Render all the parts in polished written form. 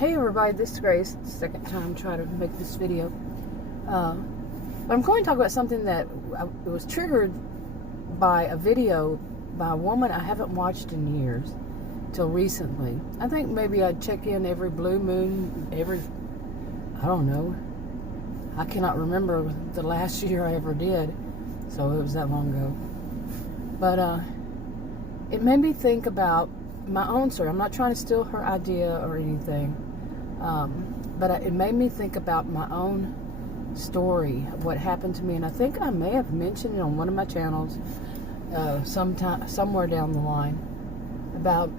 Hey everybody, this is Grace. It's the second time trying to make this video. But I'm going to talk about something that it was triggered by a video by a woman I haven't watched in years, till recently. I think maybe I'd check in every blue moon, I don't know. I cannot remember the last year I ever did, so it was that long ago. But it made me think about my own story. I'm not trying to steal her idea or anything, but it made me think about my own story of what happened to me, and I think I may have mentioned it on one of my channels somewhere down the line about,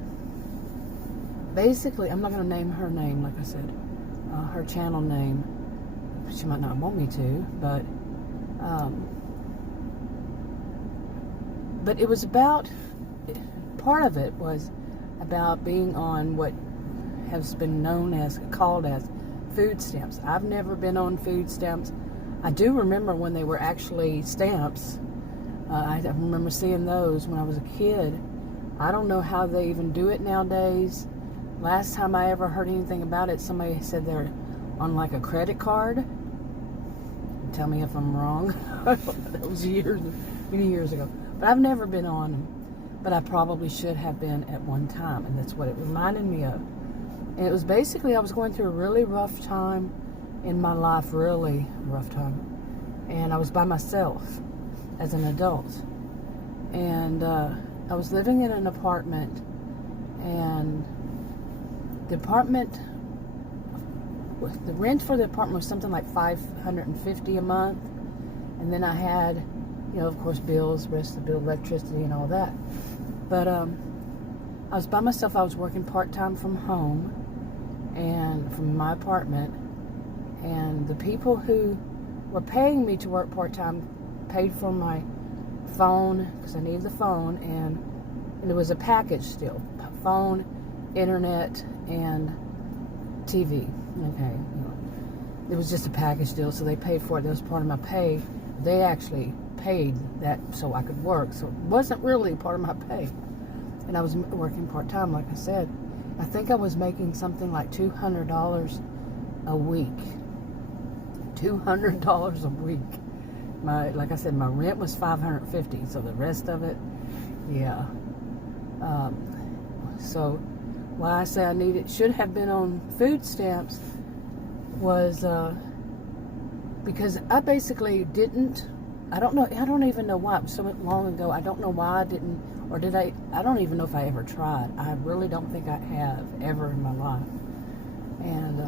basically, I'm not going to name her name, like I said, her channel name. She might not want me to, but it was about, part of it was about being on what has been called as food stamps. I've never been on food stamps. I do remember when they were actually stamps. I remember seeing those when I was a kid. I don't know how they even do it nowadays. Last time I ever heard anything about it, somebody said they're on like a credit card. Tell me if I'm wrong. That was many years ago. But I've never been on them. But I probably should have been at one time, and that's what it reminded me of. And it was basically, I was going through a really rough time in my life, really rough time. And I was by myself as an adult. And I was living in an apartment, and the rent for the apartment was something like $550 a month. And then I had, of course, bills, rest of the bill, electricity and all that. But I was by myself. I was working part-time from home and from my apartment. And the people who were paying me to work part-time paid for my phone, because I needed the phone, and it was a package still. Phone, internet, and TV. Okay. It was just a package deal, so they paid for it. That was part of my pay. They actually paid that so I could work, so it wasn't really part of my pay. And I was working part-time, like I said. I think I was making something like $200 a week. $200 a week. Like I said, my rent was $550, so the rest of it, yeah. So why I say I should have been on food stamps was because I basically didn't. I don't even know why. It was so long ago. I don't know why I didn't, or did I don't even know if I ever tried. I really don't think I have ever in my life. And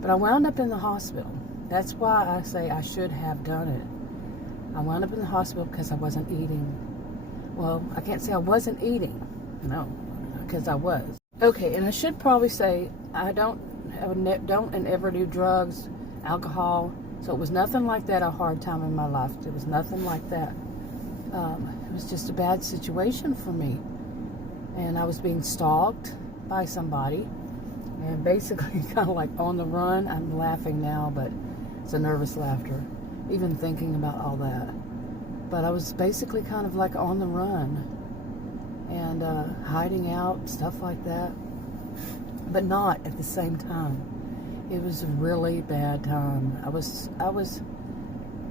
but I wound up in the hospital. That's why I say I should have done it. I wound up in the hospital because I wasn't eating. Well, I can't say I wasn't eating. No, because I was. Okay, and I should probably say I don't and ever do drugs, alcohol. So it was nothing like that, a hard time in my life. It was nothing like that. It was just a bad situation for me. And I was being stalked by somebody. And basically kind of like on the run. I'm laughing now, but it's a nervous laughter, even thinking about all that. But I was basically kind of like on the run. And hiding out, stuff like that. But not at the same time. It was a really bad time. I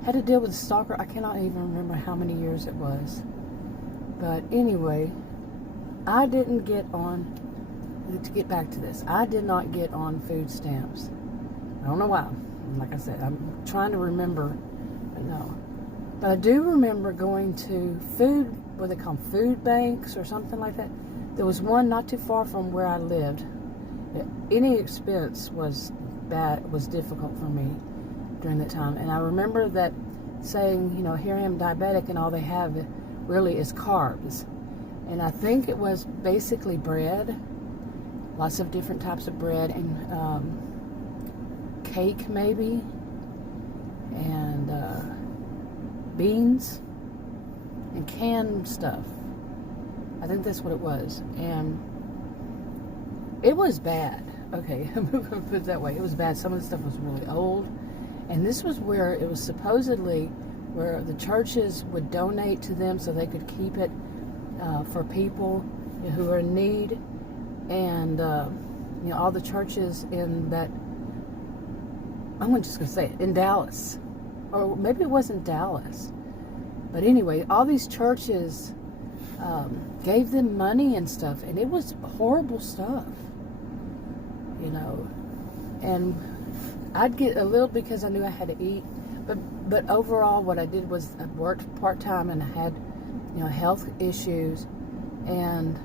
had to deal with a stalker. I cannot even remember how many years it was. But anyway, I didn't get on, to get back to this, I did not get on food stamps. I don't know why. Like I said, I'm trying to remember, but no. But I do remember going to what they call food banks or something like that. There was one not too far from where I lived. Any expense was difficult for me during that time. And I remember that saying, here I am diabetic and all they have really is carbs. And I think it was basically bread, lots of different types of bread, and cake maybe, and beans, and canned stuff. I think that's what it was. And it was bad. Okay, I'm going to put it that way. It was bad. Some of the stuff was really old. And this was where it was supposedly where the churches would donate to them so they could keep it for people who are in need. And you know, all the churches in that, I'm just going to say it, in Dallas. Or maybe it wasn't Dallas. But anyway, all these churches gave them money and stuff. And it was horrible stuff, you know. And I'd get a little because I knew I had to eat. But overall, what I did was I worked part-time and I had, you know, health issues. And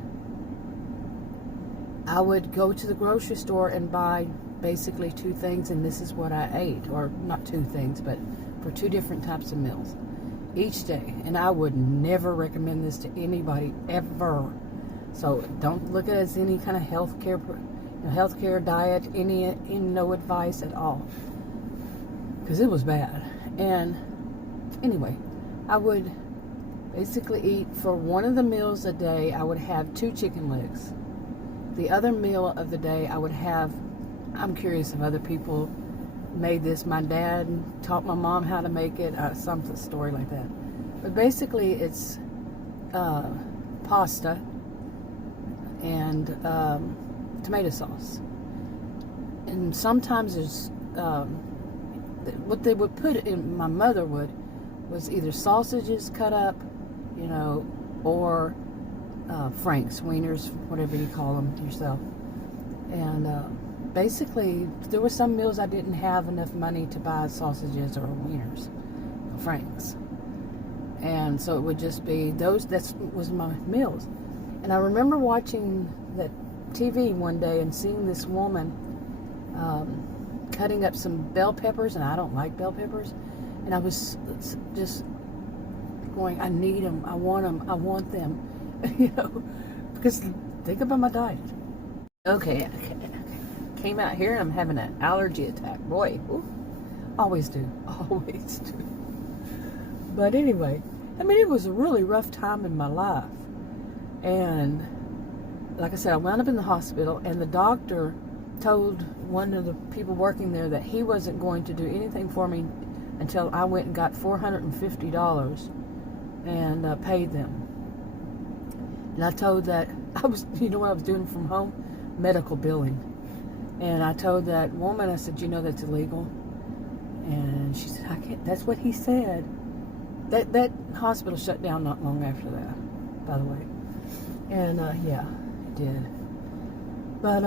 I would go to the grocery store and buy basically 2 things, and this is what I ate. Or not 2 things, but for 2 different types of meals each day. And I would never recommend this to anybody ever. So don't look at it as any kind of healthcare diet, any no advice at all, because it was bad. And anyway, I would basically eat, for one of the meals a day, I would have 2 chicken legs. The other meal of the day, I would have, I'm curious if other people made this. My dad taught my mom how to make it, some story like that. But basically, it's pasta and tomato sauce. And sometimes there's, what they would put in, my mother was either sausages cut up, you know, or franks, wieners, whatever you call them yourself. And basically, there were some meals I didn't have enough money to buy sausages or wieners, or franks. And so it would just be those, that was my meals. And I remember watching that TV one day and seeing this woman cutting up some bell peppers, and I don't like bell peppers. And I was just going, I need them, I want them, you know, because think about my diet. Okay, came out here and I'm having an allergy attack. Boy, ooh, always do. But anyway, I mean, it was a really rough time in my life. And like I said, I wound up in the hospital, and the doctor told one of the people working there that he wasn't going to do anything for me until I went and got $450 and paid them. And I told that, you know what I was doing from home? Medical billing. And I told that woman, I said, you know that's illegal? And she said, I can't, that's what he said. That hospital shut down not long after that, by the way. And yeah, it did. But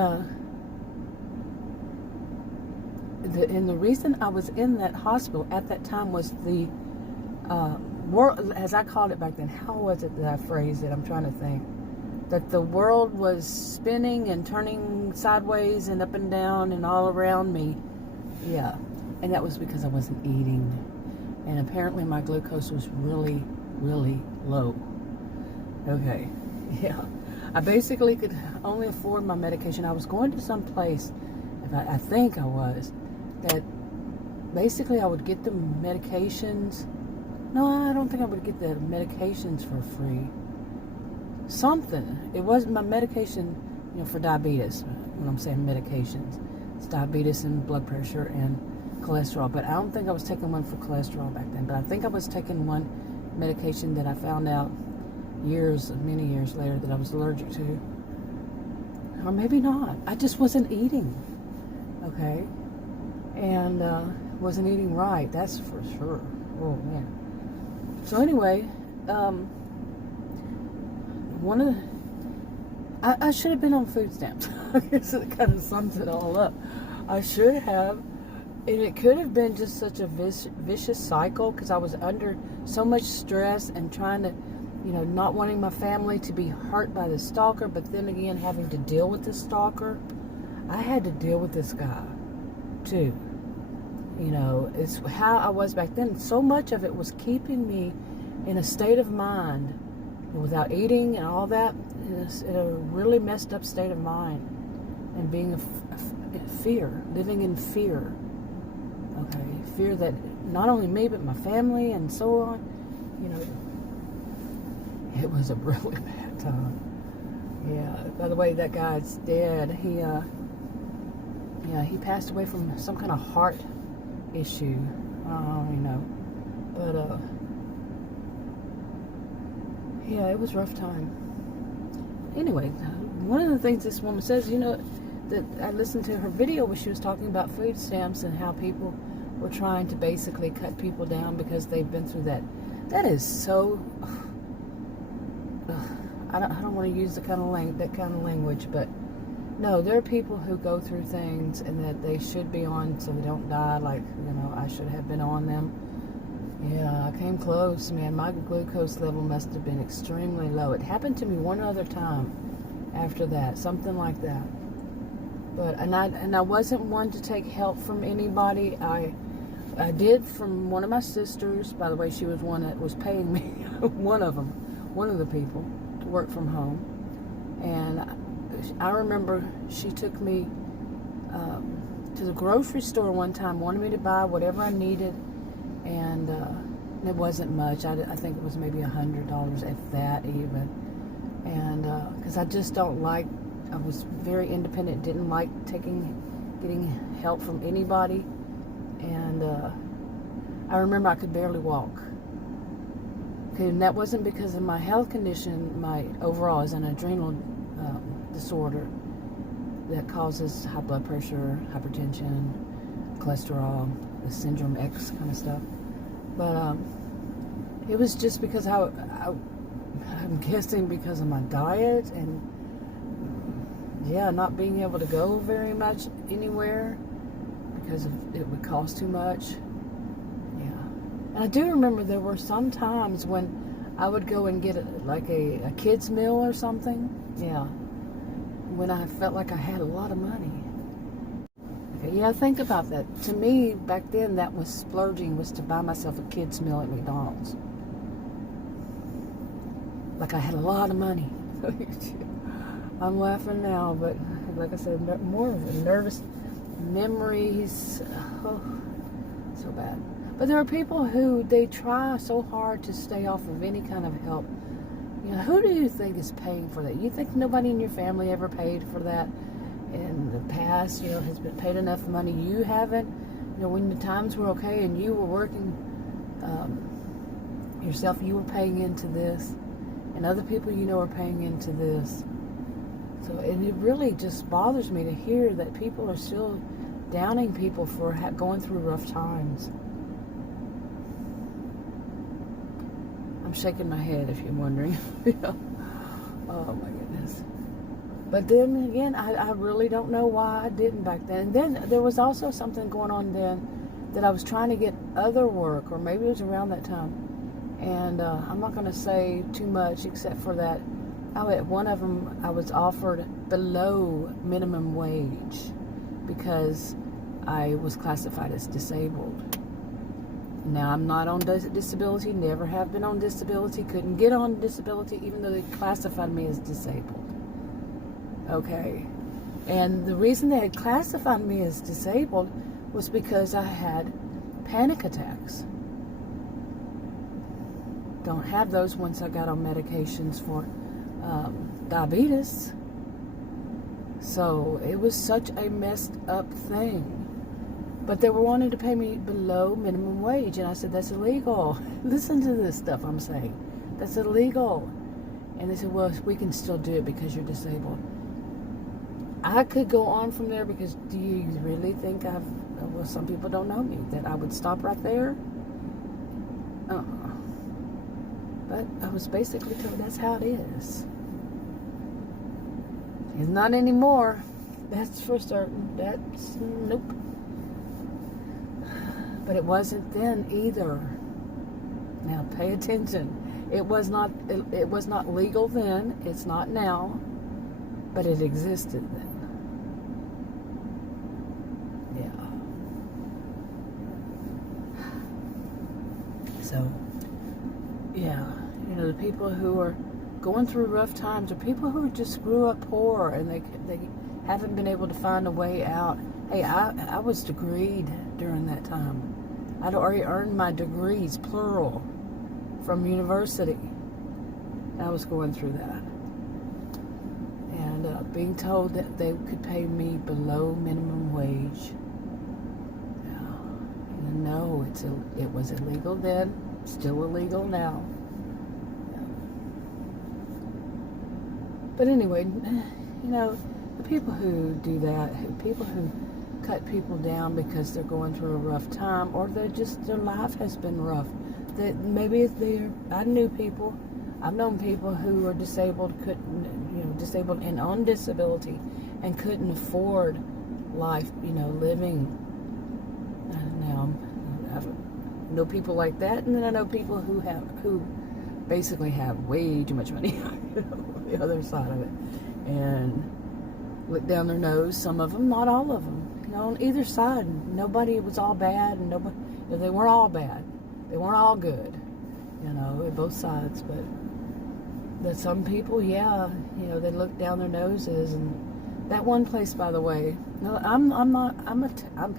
the reason I was in that hospital at that time was the world, as I called it back then. How was it that I phrased it? I'm trying to think. That the world was spinning and turning sideways and up and down and all around me. Yeah, and that was because I wasn't eating, and apparently my glucose was really, really low. Okay, yeah. I basically could only afford my medication. I was going to some place, I think I was, that basically I would get the medications. No, I don't think I would get the medications for free. Something. It wasn't my medication, you know, for diabetes. When I'm saying medications, it's diabetes and blood pressure and cholesterol. But I don't think I was taking one for cholesterol back then. But I think I was taking one medication that I found out many years later that I was allergic to. Or maybe not. I just wasn't eating. Okay? And wasn't eating right. That's for sure. Oh, man. So anyway, one of the, I should have been on food stamps. I guess it kind of sums it all up. I should have, and it could have been just such a vicious cycle, because I was under so much stress and trying to, you know, not wanting my family to be hurt by the stalker, but then again having to deal with the stalker. I had to deal with this guy too. You know, it's how I was back then. So much of it was keeping me in a state of mind without eating and all that, in a really messed up state of mind, and being living in fear. Okay, fear that not only me but my family and so on. You know, it was a really bad time. Yeah. By the way, that guy's dead. He passed away from some kind of heart issue. I don't even know, but yeah, it was a rough time. Anyway, one of the things this woman says, you know, I listened to her video where she was talking about food stamps and how people were trying to basically cut people down because they've been through that. That is so. I don't want to use that kind of language, but no, there are people who go through things and that they should be on so they don't die. Like, I should have been on them. Yeah, I came close, man. My glucose level must have been extremely low. It happened to me one other time after that, something like that. But and I wasn't one to take help from anybody. I did from one of my sisters. By the way, she was one that was paying me, one of the people, to work from home. And I remember she took me to the grocery store one time, wanted me to buy whatever I needed, and it wasn't much. I think it was maybe $100, if that even. And because I just don't like, I was very independent, didn't like getting help from anybody. And I remember I could barely walk. Okay, and that wasn't because of my health condition. My overall is an adrenal disorder that causes high blood pressure, hypertension, cholesterol, the syndrome X kind of stuff. But it was just because I'm guessing because of my diet and not being able to go very much anywhere because it would cost too much. And I do remember there were some times when I would go and get a kid's meal or something. When I felt like I had a lot of money. Okay, think about that. To me, back then, that was splurging, was to buy myself a kid's meal at McDonald's. Like I had a lot of money. I'm laughing now, but like I said, more of the nervous memories. Oh, so bad. But there are people who, they try so hard to stay off of any kind of help. Who do you think is paying for that? You think nobody in your family ever paid for that in the past, has been paid enough money? You haven't? When the times were okay and you were working yourself, you were paying into this. And other people are paying into this. So, and it really just bothers me to hear that people are still downing people for going through rough times. I'm shaking my head if you're wondering. Oh my goodness. But then again, I really don't know why I didn't back then. And then there was also something going on then that I was trying to get other work, or maybe it was around that time. And I'm not going to say too much except for that at one of them I was offered below minimum wage because I was classified as disabled. Now, I'm not on disability, never have been on disability, couldn't get on disability even though they classified me as disabled. Okay? And the reason they had classified me as disabled was because I had panic attacks. Don't have those once I got on medications for diabetes. So it was such a messed up thing. But they were wanting to pay me below minimum wage. And I said, that's illegal. Listen to this stuff I'm saying. That's illegal. And they said, well, we can still do it because you're disabled. I could go on from there because do you really think well, some people don't know me, that I would stop right there? But I was basically told that's how it is. It's not anymore. That's for certain. That's, nope. But it wasn't then either. Now pay attention. It was not legal then. It's not now. But it existed then. So, the people who are going through rough times, or people who just grew up poor and they haven't been able to find a way out. Hey, I was degreed during that time. I'd already earned my degrees, plural, from university. I was going through that. And being told that they could pay me below minimum wage. No, it was illegal then, still illegal now. But anyway, The people who do that, people who cut people down because they're going through a rough time, or their life has been rough. That maybe I knew people, I've known people who were disabled, disabled and on disability, and couldn't afford life, living. Now I know people like that, and then I know people who basically have way too much money, the other side of it, and look down their nose. Some of them, not all of them. On either side, nobody was all bad, and nobody. They weren't all bad. They weren't all good. At both sides. But some people, yeah, they look down their noses. And that one place, by the way, no, I'm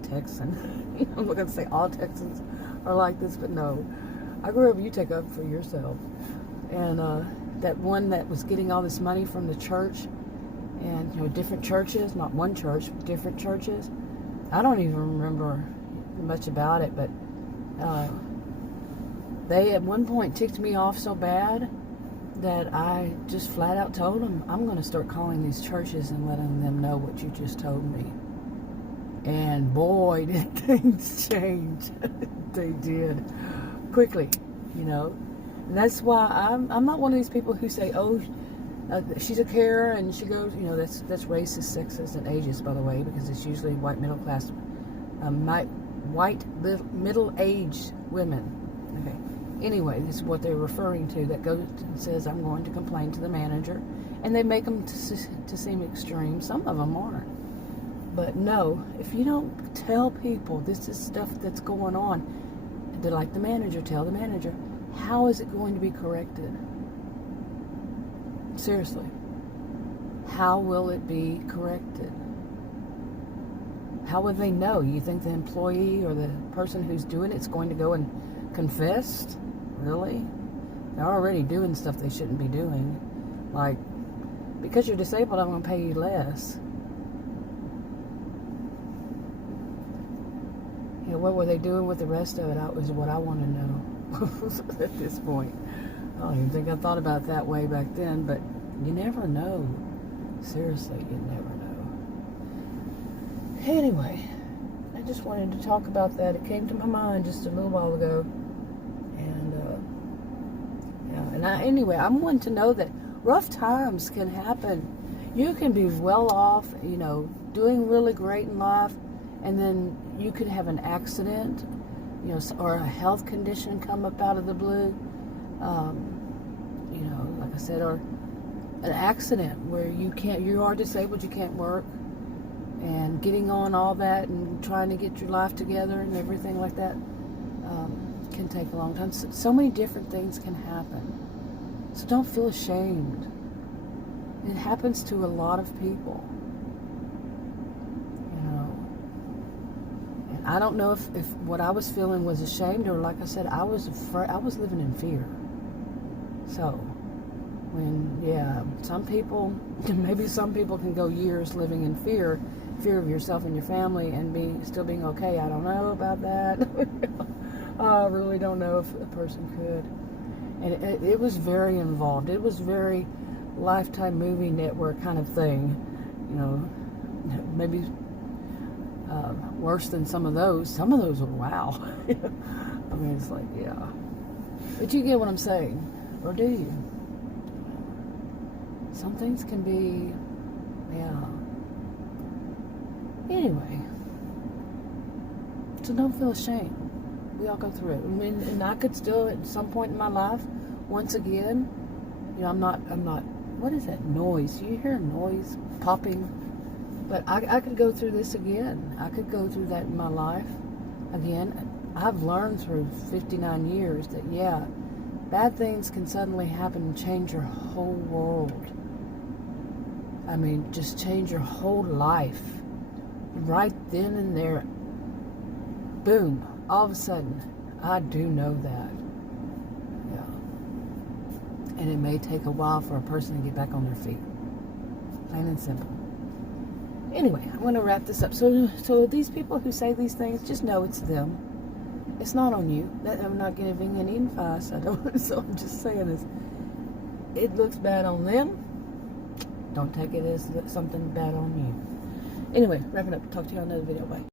Texan. I'm not gonna say all Texans are like this, but no, I grew up. You take up for yourself. And that one that was getting all this money from the church. And different churches, not one church, but different churches. I don't even remember much about it, but they at one point ticked me off so bad that I just flat out told them, I'm going to start calling these churches and letting them know what you just told me. And boy, did things change. They did quickly, And that's why I'm not one of these people who say, oh, she's a carer, and she goes, that's racist, sexist, and ageist, by the way, because it's usually white middle class, middle-aged women. Okay. Anyway, this is what they're referring to. That goes and says, I'm going to complain to the manager, and they make them to seem extreme. Some of them aren't. But no, if you don't tell people this is stuff that's going on, they're like the manager. Tell the manager. How is it going to be corrected? Seriously, how will it be corrected? How would they know? You think the employee or the person who's doing it's going to go and confess? Really? They're already doing stuff they shouldn't be doing. Like, because you're disabled, I'm going to pay you less. What were they doing with the rest of it? Is what I want to know at this point. I don't even think I thought about that way back then, but you never know. Seriously, you never know. Anyway, I just wanted to talk about that. It came to my mind just a little while ago. And I'm wanting to know that rough times can happen. You can be well off, doing really great in life, and then you could have an accident, or a health condition come up out of the blue. Like I said, or an accident where you are disabled, you can't work, and getting on all that and trying to get your life together and everything like that can take a long time. So many different things can happen. So don't feel ashamed. It happens to a lot of people. And I don't know if what I was feeling was ashamed, or like I said, I was afraid. I was living in fear. So, some people, maybe some people can go years living in fear of yourself and your family, and still being okay. I don't know about that. I really don't know if a person could. And it was very involved. It was very Lifetime movie network kind of thing. Maybe worse than some of those. Some of those were wow. I mean, it's like, yeah. But you get what I'm saying. Or do you? Some things can be, yeah. Anyway. So don't feel ashamed. We all go through it. I mean, and I could still, at some point in my life, once again, I'm not, what is that noise? You hear a noise popping? But I could go through this again. I could go through that in my life again. I've learned through 59 years that, yeah, bad things can suddenly happen and change your whole world. I mean, just change your whole life. Right then and there. Boom. All of a sudden. I do know that. Yeah. And it may take a while for a person to get back on their feet. Plain and simple. Anyway, I'm going to wrap this up. So these people who say these things, just know it's them. It's not on you. I'm not giving any advice. So I'm just saying this. It looks bad on them. Don't take it as something bad on you. Anyway, wrapping up. Talk to you on another video. Bye.